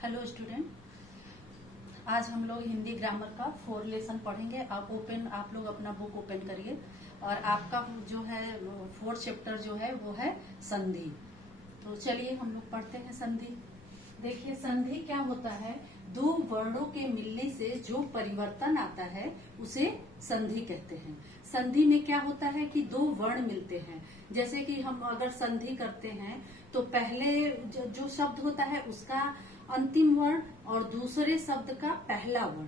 Hello student, आज हम लोग हिंदी ग्रामर का 4 लेसन पढ़ेंगे। आप लोग अपना बुक ओपन करिए और आपका जो है 4 चैप्टर जो है वो है संधि। तो चलिए हम लोग पढ़ते हैं संधि। देखिए संधि क्या होता है, दो वर्णों के मिलने से जो परिवर्तन आता है उसे संधि कहते हैं। संधि में क्या होता है कि दो वर्ण मिलते हैं। जैसे कि हम अगर संधि करते हैं तो पहले जो शब्द होता है उसका अंतिम वर्ण और दूसरे शब्द का पहला वर्ण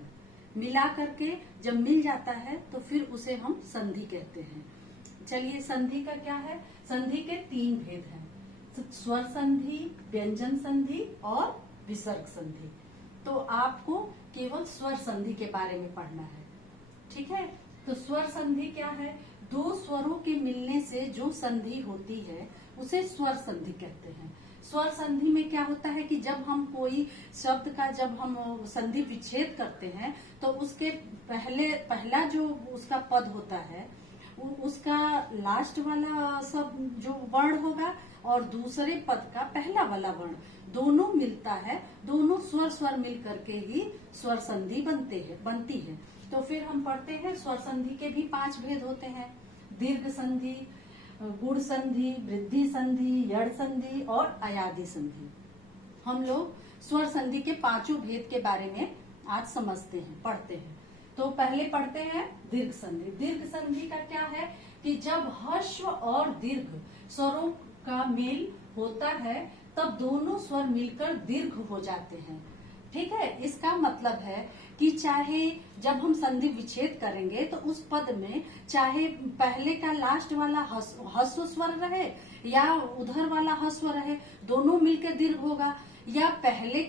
मिला करके जब मिल जाता है तो फिर उसे हम संधि कहते हैं। चलिए संधि का क्या है, संधि के 3 भेद हैं, स्वर संधि, व्यंजन संधि और विसर्ग संधि। तो आपको केवल स्वर संधि के बारे में पढ़ना है, ठीक है। तो स्वर संधि क्या है, दो स्वरों के मिलने से जो संधि होती है उसे स्वर संधि कहते हैं। स्वर संधि में क्या होता है कि जब हम कोई शब्द का जब हम संधि विच्छेद करते हैं तो उसके पहला जो उसका पद होता है उसका लास्ट वाला सब जो वर्ण होगा और दूसरे पद का पहला वाला वर्ण दोनों मिलता है, दोनों स्वर मिल करके ही स्वर संधि बनती है। तो फिर हम पढ़ते हैं स्वर संधि के भी 5 भेद होते हैं, दीर्घ संधि, गुण संधि, वृद्धि संधि, यड़ संधि और अयादि संधि। हम लोग स्वर संधि के 5 भेद के बारे में आज समझते हैं, पढ़ते हैं। तो पहले पढ़ते हैं दीर्घ संधि। दीर्घ संधि का क्या है कि जब ह्रस्व और दीर्घ स्वरों का मेल होता है तब दोनों स्वर मिलकर दीर्घ हो जाते हैं, ठीक है। इसका मतलब है कि चाहे जब हम संधि विच्छेद करेंगे तो उस पद में चाहे पहले का लास्ट वाला ह्रस्व स्वर रहे या उधर वाला ह्रस्व रहे, दोनों मिलकर दीर्घ होगा, या पहले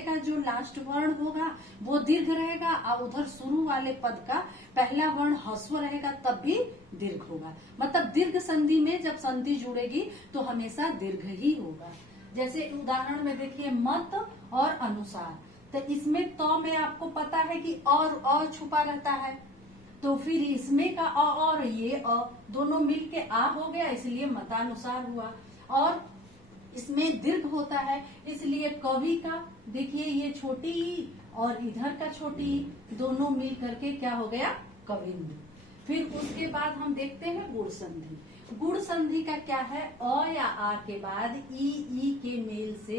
का जो लास्ट वर्ण होगा वो दीर्घ रहेगा और उधर शुरू वाले पद का पहला वर्ण ह्रस्व रहेगा तब भी दीर्घ होगा। मतलब दीर्घ संधि में जब संधि जुड़ेगी तो हमेशा दीर्घ ही होगा। जैसे उदाहरण में देखिए मत और अनुसार, तो इसमें तो में आपको पता है कि और छुपा रहता है, तो फिर इसमें का और ये दोनों मिल के आ हो गया, इसलिए मतानुसार हुआ। और इसमें दीर्घ होता है इसलिए कवि का देखिए ये छोटी ई और इधर का छोटी ई दोनों मिल करके क्या हो गया, कविंद। फिर उसके बाद हम देखते हैं गुण संधि। गुण संधि का क्या है, अ या आ के बाद ई के मेल से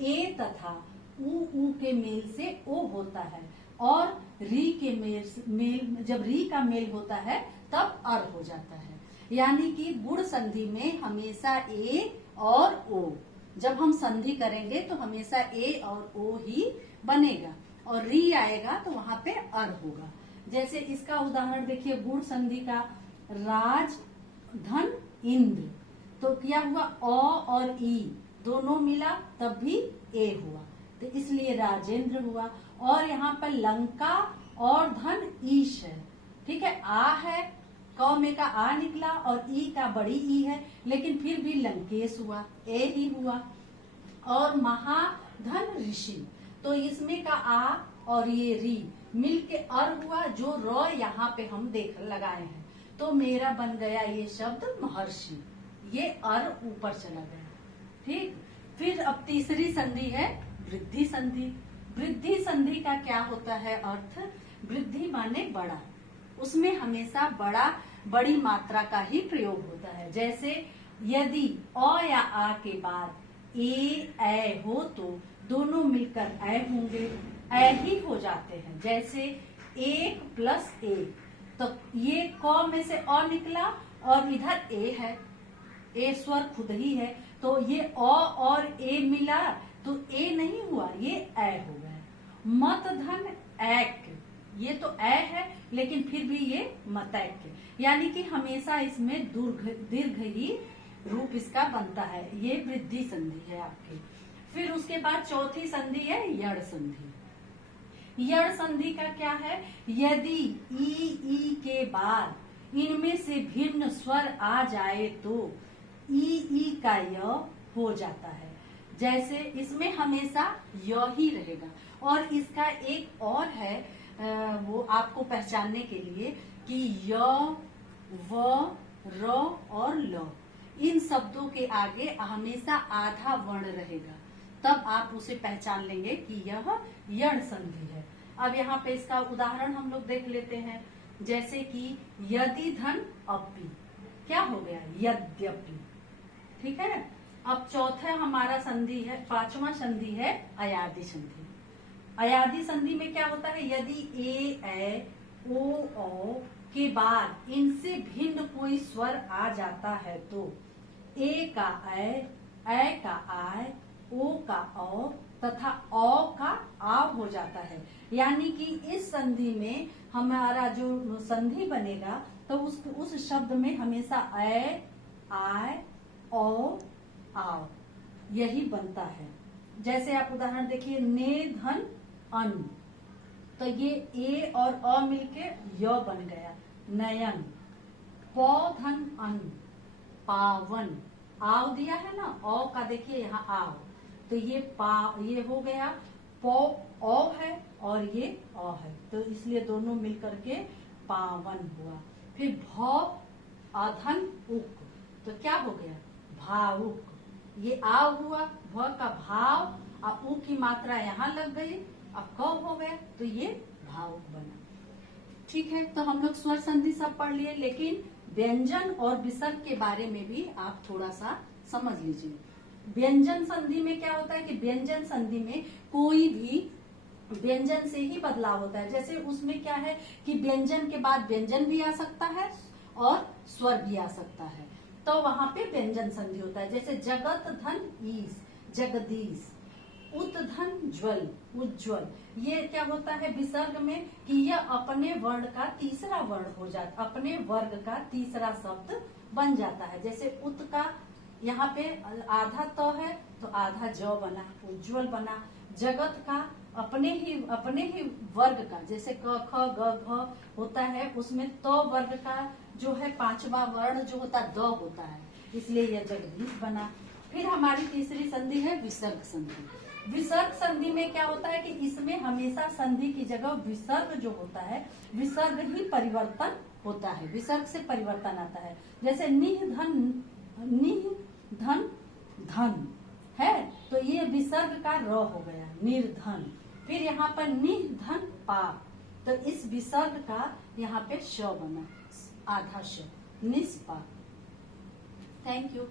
ए तथा उ के मेल से ओ होता है, और री के मेल जब री का मेल होता है तब अर हो जाता है। यानी कि गुण संधि में हमेशा ए और ओ, जब हम संधि करेंगे तो हमेशा ए और ओ ही बनेगा और री आएगा तो वहां पे अर होगा। जैसे इसका उदाहरण देखिए गुण संधि का, राज धन इंद्र, तो क्या हुआ, अ और ई दोनों मिला तब भी ए हुआ, तो इसलिए राजेंद्र हुआ। और यहाँ पर लंका और धन ईश है, ठीक है। आ है, क में का आ निकला और ई का बड़ी ई है, लेकिन फिर भी लंकेश हुआ, ए ही हुआ। और महाधन ऋषि, तो इसमें का आ और ये री मिल के अर हुआ, जो र यहाँ पे हम लगाए हैं, तो मेरा बन गया ये शब्द महर्षि, ये अर ऊपर चला गया, ठीक। फिर अब तीसरी संधि है वृद्धि संधि। वृद्धि संधि का क्या होता है अर्थ, वृद्धि माने बड़ा, उसमें हमेशा बड़ी मात्रा का ही प्रयोग होता है। जैसे यदि अ या आ के बाद ए हो तो दोनों मिलकर ए होंगे, ए ही हो जाते हैं। जैसे 1 प्लस 1, तो ये क में से अ निकला और इधर ए है, ए स्वर खुद ही है, तो ये अ और ए मिला तो ए नहीं हुआ, ये ए हो गया। मत धन ऐक, ये तो ए है लेकिन फिर भी ये मतैक, यानी कि हमेशा इसमें दीर्घ ही रूप इसका बनता है, ये वृद्धि संधि है आपकी। फिर उसके बाद चौथी संधि है यड़ संधि। यड़ संधि का क्या है, यदि ई के बाद इनमें से भिन्न स्वर आ जाए तो ई का य हो जाता है। जैसे इसमें हमेशा य ही रहेगा। और इसका एक और है वो आपको पहचानने के लिए कि य, व, र और ल, इन शब्दों के आगे हमेशा आधा वर्ण रहेगा। तब आप उसे पहचान लेंगे कि यह यण संधि है। अब यहाँ पे इसका उदाहरण हम लोग देख लेते हैं, जैसे कि यदि धन अपि, क्या हो गया, यद्यपि। ठीक है। अब चौथा हमारा संधि है, पांचवा संधि है अयादि संधि। अयादि संधि में क्या होता है, यदि ए ओ के बाद इनसे भिन्न कोई स्वर आ जाता है तो ए का ए का आय, ओ का औ तथा औ का आव हो जाता है। यानी कि इस संधि में हमारा जो संधि बनेगा तो उस शब्द में हमेशा ए, आय, औ, आव यही बनता है। जैसे आप उदाहरण देखिए, ने धन अन, तो ये ए और अ मिलके य बन गया, नयन। पौ धन अन, पावन। आव दिया है ना, औ का देखिए यहाँ आव, तो ये हो गया पौ, औ है और ये अ है, तो इसलिए दोनों मिलकर के पावन हुआ। फिर भौ अधन उक, तो क्या हो गया, भावुक। ये आव हुआ, भ का भाव और उ की मात्रा यहाँ लग गई, अब क हो गया तो ये भावुक बना। ठीक है, तो हम लोग स्वर संधि सब पढ़ लिए, लेकिन व्यंजन और विसर्ग के बारे में भी आप थोड़ा सा समझ लीजिए। व्यंजन संधि में क्या होता है कि व्यंजन संधि में कोई भी व्यंजन से ही बदलाव होता है। जैसे उसमें क्या है कि व्यंजन के बाद व्यंजन भी आ सकता है और स्वर भी आ सकता है, तो वहां पे व्यंजन संधि होता है। जैसे जगत धन ईस, जगदीश। उत धन ज्वल, उज्ज्वल। ये क्या होता है विसर्ग में कि यह अपने वर्ण का तीसरा वर्ण हो जाता, अपने वर्ग का तीसरा शब्द बन जाता है। जैसे उत का यहाँ पे आधा त है तो आधा ज बना, उज्ज्वल बना। जगत का अपने ही वर्ग का, जैसे क ख ग घ होता है, उसमें त वर्ग का जो है पांचवा वर्ण जो होता है द होता है, इसलिए यह जगदीश बना। फिर हमारी तीसरी संधि है विसर्ग संधि। विसर्ग संधि में क्या होता है कि इसमें हमेशा संधि की जगह विसर्ग जो होता है, विसर्ग ही परिवर्तन होता है, विसर्ग से परिवर्तन आता है। जैसे निह धन धन है, तो ये विसर्ग का र हो गया, निर्धन। फिर यहाँ पर निह धन पाप, तो इस विसर्ग का यहाँ पे श बना, आधा श, निष्पाप। Thank you.